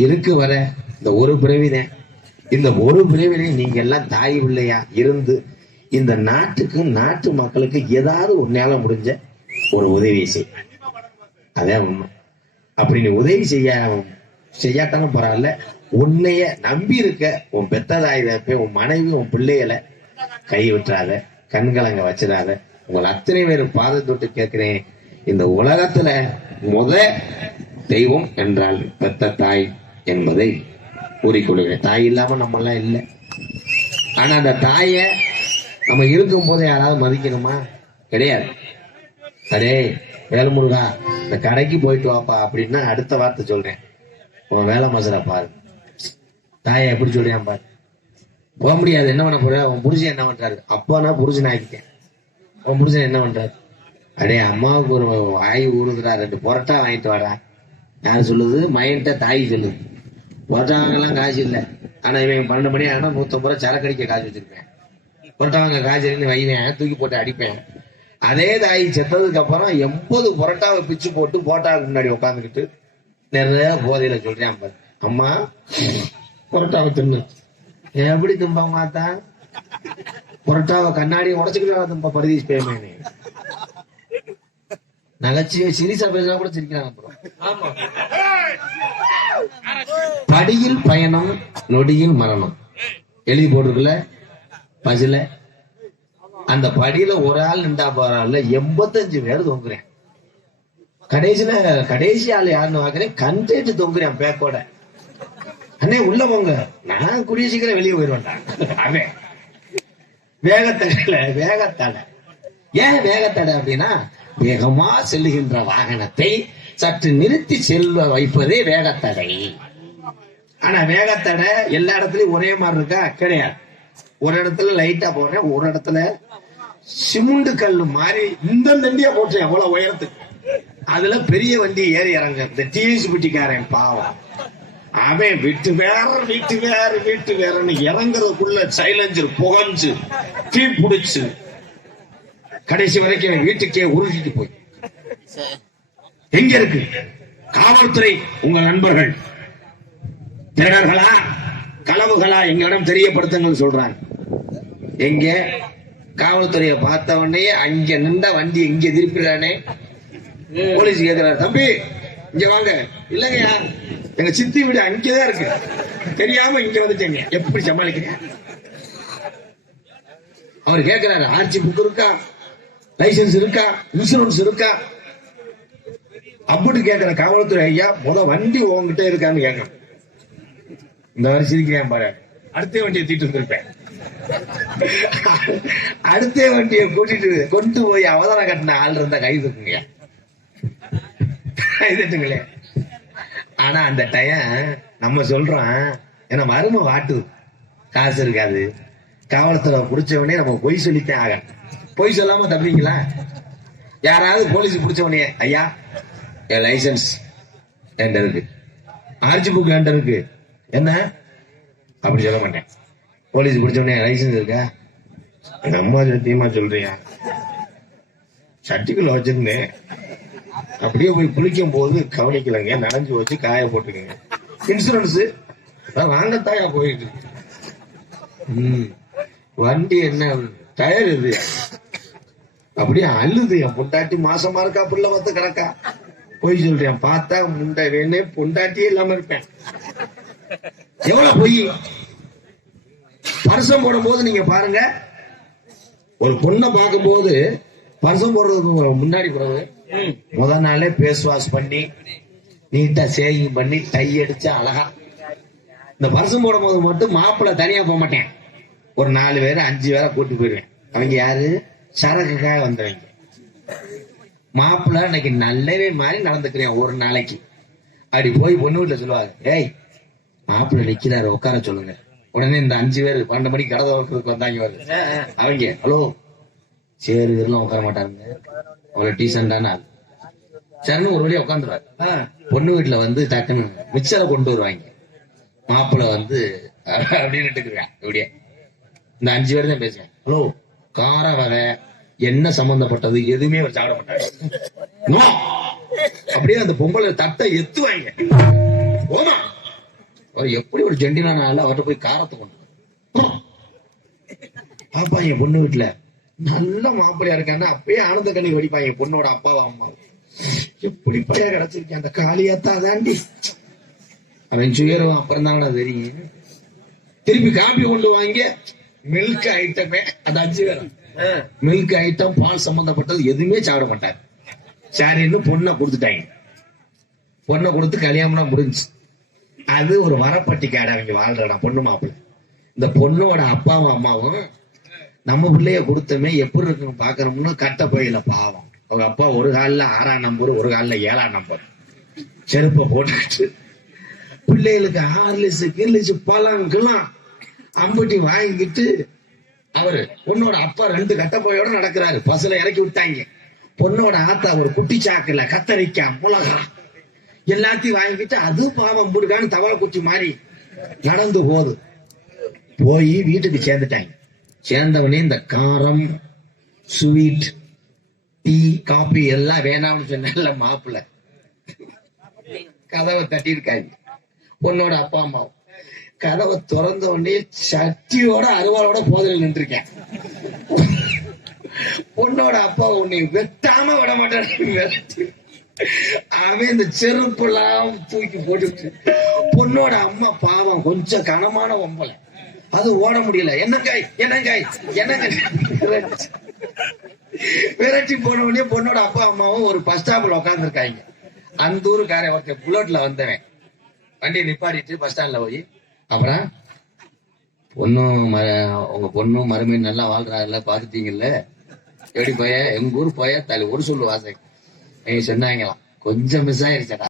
இருக்கு வர இந்த ஒரு பிறவிதான் இந்த ஒரு பிறவிலையும் நீங்க எல்லாம் தாய் பிள்ளையா இருந்து இந்த நாட்டுக்கு நாட்டு மக்களுக்கு ஏதாவது உன்னால முடிஞ்ச ஒரு உதவி செய். அதே உண்மை. அப்படி நீ உதவி செய்ய செய்யாட்டாலும் பரவாயில்ல. உன்னைய நம்பி இருக்க உன் பெத்ததாயில போய் உன் மனைவி உன் பிள்ளைகளை கை விட்டுறாத கண்கலங்க வச்சிடாத. உங்களை அத்தனை பேர் பாதை தொட்டு கேட்கிறேன். இந்த உலகத்துல முத தெய்வம் என்றால் பெத்த தாய். என்பதை கூறிக்கொள்கிறேன். தாய் இல்லாம நம்ம எல்லாம் இல்லை. ஆனா அந்த தாயை நம்ம இருக்கும் போதே யாராவது மதிக்கணுமா? கிடையாது. அடே வேலுமுருகா இந்த கடைக்கு போயிட்டு வாப்பா அப்படின்னா அடுத்த வார்த்தை சொல்றேன். உன் வேலை மசரா பாரு. தாயை எப்படி சொல்றேன் பாரு. போக முடியாது. என்ன பண்ண போற? உன் புருஷன் என்ன பண்றாரு? அப்பா நான் புருஷன் ஆக்கிட்டேன். உன் புருஷன் என்ன பண்றாரு? அடே அம்மாவுக்கு ஒரு வாய் ஊறுதுடா. ரெண்டு புரோட்டா வாங்கிட்டு வாடா. யார் சொல்லுது? மயன்ட்ட தாய் சொல்லுது. புரோட்டா காசு இல்லை. ஆனா இவன் பன்னெண்டு மணி ஆனா நூத்தம்பது ரூபா சரக்கு அடிக்க காசு வச்சிருப்பேன். புரட்டாங்க காசு இருந்து வைவேன் தூக்கி போட்டு அடிப்பேன். அதே தாய் செத்ததுக்கு அப்புறம் எண்பது புரோட்டாவை பிச்சு போட்டு போட்டாவுக்கு முன்னாடி உட்காந்துக்கிட்டு நிறைய போதையில சொல்றேன் பாரு. அம்மா புரட்டாவை தின்னு. எப்படி தும்பா மாத்தா புரட்டாவை கண்ணாடியை உடச்சுக்கிட்டு தும்பா பரதீஷ் பேமேனே. நகைச்சுவை சிரிசா பேசினா கூட சிரிக்கிறாங்க அப்புறம். படியில் பயணம் நொடியில் மரணம். எழுதி போட்டிருக்குல்ல? பசில அந்த படியில ஒரு ஆள் நின்றா போறாள் எண்பத்தஞ்சு பேர் தொங்குறேன். கடைசியில கடைசி ஆள் யாருன்னு பாக்குறேன் கண்டேட்டு தொங்குறேன் பேக்கோட. அண்ணே உள்ள போங்க. நான் குடிய சீக்கிரம் வெளியே போயிடுவேன்டா அவன் வேகத்தடையில வேகத்தடை. ஏன் வேகத்தடை அப்படின்னா வேகமா செல்லுகின்ற வாகனத்தை சற்று நிறுத்தி செல்ல வைப்பதே வேகத்தடை. ஆனா வேகத்தடை எல்லா இடத்துலயும் ஒரே மாதிரி இருக்கா? கிடையாது. ஒரு இடத்துல லைட்டா போடுறேன் ஒரு இடத்துல சிமுண்டு கல்லு மாதிரி இந்த தண்டியா போட்டேன் எவ்வளவு உயரத்துக்கு. அதுல பெரிய வண்டி ஏறி இறங்க இந்த டிவிசி பிட்டிக்காரன் பாவம். அவன் விட்டு வேற வீட்டு வேற வீட்டு வேறன்னு இறங்குறதுக்குள்ள சைலஞ்சர் புகஞ்சு தீ பிடிச்சு கடைசி வரைக்கும் என் வீட்டுக்கே உருகிட்டு போய். எங்க இருக்கு? காவல்துறை உங்க நண்பர்கள். திருடர்களா களவுகளா? எங்களிடம் தெரியப்படுத்துங்கள் சொல்றாங்க எங்க? காவல்துறையை பார்த்த உடனே அங்க நின்ற வண்டி இங்க திருப்பிடானே போலீஸ் கேக்குறாரு. தம்பி இங்க வாங்க. இல்லங்கய்யா. எங்க சித்தி வீடு அங்கேதான் இருக்கு. தெரியாம இங்க வந்துட்டேங்க. எப்படி சமாளிக்கிறீங்க அவர் கேக்குறாரு. ஆர்ச்சி புக் இருக்கா? லைசென்ஸ் இருக்கா? இன்சூரன்ஸ் இருக்கா? அப்படி கேக்குற காவல்துறை ஐயா முத வண்டி உங்ககிட்ட இருக்கான்னு கேட்கணும் இந்த மாதிரி சிரிக்கிறேன் பாரு. அடுத்த வண்டியை தீட்டு வந்திருப்பேன் அடுத்த வண்டியை கூட்டிட்டு கொண்டு போய் அவதாரம் கட்டின ஆள் இருந்தா கை தூக்குங்க ஆனா அந்த டயம் நம்ம சொல்றோம் ஏன்னா மரும வாட்டுது காசு இருக்காது. காவல்துறை புடிச்சவனே நம்ம பொய் சொல்லித்தான் ஆக பொய் சொல்லாம தப்புறீங்களா? யாராவது போலீஸ் பிடிச்சவனே ஐயா என் லைசன்ஸ் என்கிட்ட இருக்கு. ஆர்ஜி புக் என்கிட்ட இருக்கு. என்ன? அப்படி சொல்ல மாட்டேன். போலீஸ் பிடிச்சவனே லைசன்ஸ் இருக்கா? எங்க அம்மா சத்தியமா சொல்றியா? சட்டிக்குள்ள வச்சிருந்தேன். அப்படியே போய் குளிக்கும் போது கவனிக்கலங்க. நனைஞ்சு வச்சு காய போட்டுக்கங்க. இன்சூரன்ஸ் வாங்கத்தாயா போயிட்டு இருக்கு ம். வண்டி என்ன? டயர் இது. அப்படியே அள்ளுது என் பொண்டாட்டி மாசமா இருக்கா? புள்ள வந்து கிடக்கா? பொய் சொல்றேன். பார்த்தா முண்டை வேணே பொண்டாட்டியே இல்லாம இருப்பேன். எவ்வளவு பொய்? பரிசம் போடும் போது நீங்க பாருங்க. ஒரு பொண்ணை பார்க்கும்போது பரிசம் போடுறதுக்கு முன்னாடி போறது. முத நாளே பேஸ் வாஷ் பண்ணி நீட்டா சேவிங் பண்ணி டை அடிச்சு அழகா. இந்த பரிசம் போடும் போது மட்டும் மாப்பிள்ளை தனியா போக மாட்டேன். ஒரு நாலு பேரை அஞ்சு பேரை கூட்டி போயிடுவேன். அவங்க யாரு? சரக்குக்காக வந்தவங்க மாப்பிள்ளை இன்னைக்கு நல்லவே மாதிரி நடந்துக்கிறேன் ஒரு நாளைக்கு? அப்படி போய் பொண்ணு வீட்டுல சொல்லுவாங்க ஏய் மாப்பிள்ளை நிக்கிறாரு உட்கார சொல்லுங்க. உடனே இந்த அஞ்சு பேர் பன்னெண்டு மணிக்கு கடை திறக்கிறதுக்கு வந்தாங்க வருது அவங்க ஹலோ சரி இதெல்லாம் உட்கார மாட்டாங்க அவ்வளவு டீசெண்டான ஆள். சரின்னு ஒரு வழியா உட்காந்துருவாரு. பொண்ணு வீட்டுல வந்து டக்குன்னு மிக்சரை கொண்டு வருவாங்க. மாப்பிள்ளை வந்து அப்படின்னு இருக்குவேன் இப்படியே. இந்த அஞ்சு பேர் தான் பேசுவேன் ஹலோ கார வகை என்ன சம்பந்தப்பட்டது? எதுவுமே அவர் சாப்பிட மாட்டாரு அப்படியே அந்த பொம்பளை தட்டை எத்துவாங்க. போமா அவர் எப்படி ஒரு ஜெண்டிலான ஆளு அவர்கிட்ட போய் காரத்தை கொண்டு பாப்பா என் பொண்ணு வீட்டுல நல்ல மாப்பிள்ளையா இருக்கான்னா அப்பயே ஆனந்த கண்ணி வெடிப்பான் என் பொண்ணோட அப்பாவும் அம்மாவும். எப்படி பையா கிடைச்சிருக்கேன் அந்த காளியாத்தா தாண்டி. அவன் சுயரும் அப்புறம் தானே தெரியும். திருப்பி காப்பி கொண்டு வாங்கி. மில்க் ஐட்டமே அது அஞ்சு வேணும் மில்க் ஐட்டம் பால் சம்பந்தப்பட்டது எதுவுமே சாப்பிட மாட்டார். சரின்னு பொண்ணை கொடுத்துட்டாங்க. பொண்ணை கொடுத்து கல்யாணம் முடிஞ்சு. அது ஒரு வரப்பட்டி அவங்க வாழ்றடா பொண்ணு மாப்பிள்ள. இந்த பொண்ணோட அப்பாவும் அம்மாவும் நம்ம பிள்ளைய கொடுத்தமே எப்படி இருக்குன்னு பாக்குறோம்னு கட்ட போயில பாவம். அவங்க அப்பா ஒரு காலில் ஆறாம் நம்பர் ஒரு காலில் ஏழாம் நம்பர் செருப்பை போட்டுக்கிட்டு. பிள்ளைகளுக்கு ஆறு லட்சம் கீழ் கிர்லிஸ் பழங்கெல்லாம் அம்பட்டி வாங்கிட்டு அவரு பொண்ணோட அப்பா ரெண்டு கட்டப்போயோட நடக்கிறாரு. பஸ்ல இறக்கி விட்டாங்க. பொண்ணோட ஆத்தா ஒரு குட்டி சாக்குல கத்தரிக்காய் மிளகா எல்லாத்தையும் வாங்கிட்டு அது பாவம் முடுகான்னு தவளை குச்சி மாதிரி நடந்து போகுது. போய் வீட்டுக்கு சேர்ந்துட்டாங்க. சேர்ந்தவனே இந்த காரம் ஸ்வீட் டீ காபி எல்லாம் வேணாம்னு சொன்ன மாப்பிள்ளை. கதவை தட்டியிருக்காங்க. பொண்ணோட அப்பா அம்மாவும். கதவை திறந்த உடனே சட்டியோட அருவாளோட போதையில் நின்றுருக்கேன். பொண்ணோட அப்பா உன்னை வெட்டாம விட மாட்டேன் அவன் இந்த செருப்பெல்லாம் தூக்கி போட்டு பொண்ணோட அம்மா பாவம் கொஞ்சம் கனமான ஒம்பல அது ஓட முடியல. என்னங்காய் என்னங்காய் என்னங்காய் விரட்டி. போன உடனே பொண்ணோட அப்பா அம்மாவும் ஒரு பஸ் ஸ்டாப்ல உட்காந்துருக்காங்க அந்த ஊருக்காரன் ஒருத்தன் புல்லட்ல வந்தவன். வண்டியை நிப்பாடிட்டு பஸ் ஸ்டாண்ட்ல போய் அப்புறம் பொண்ணும் ம- உங்க பொண்ணும் மருமையும் நல்லா வாழ்றாங்கல்ல பாத்துட்டீங்கல்ல எப்படி போய எங்க ஊர் போய? தலை ஒரு சொல்லு வாசை நீங்க சொன்னாங்களாம். கொஞ்சம் மிஸ் ஆயிருச்சடா.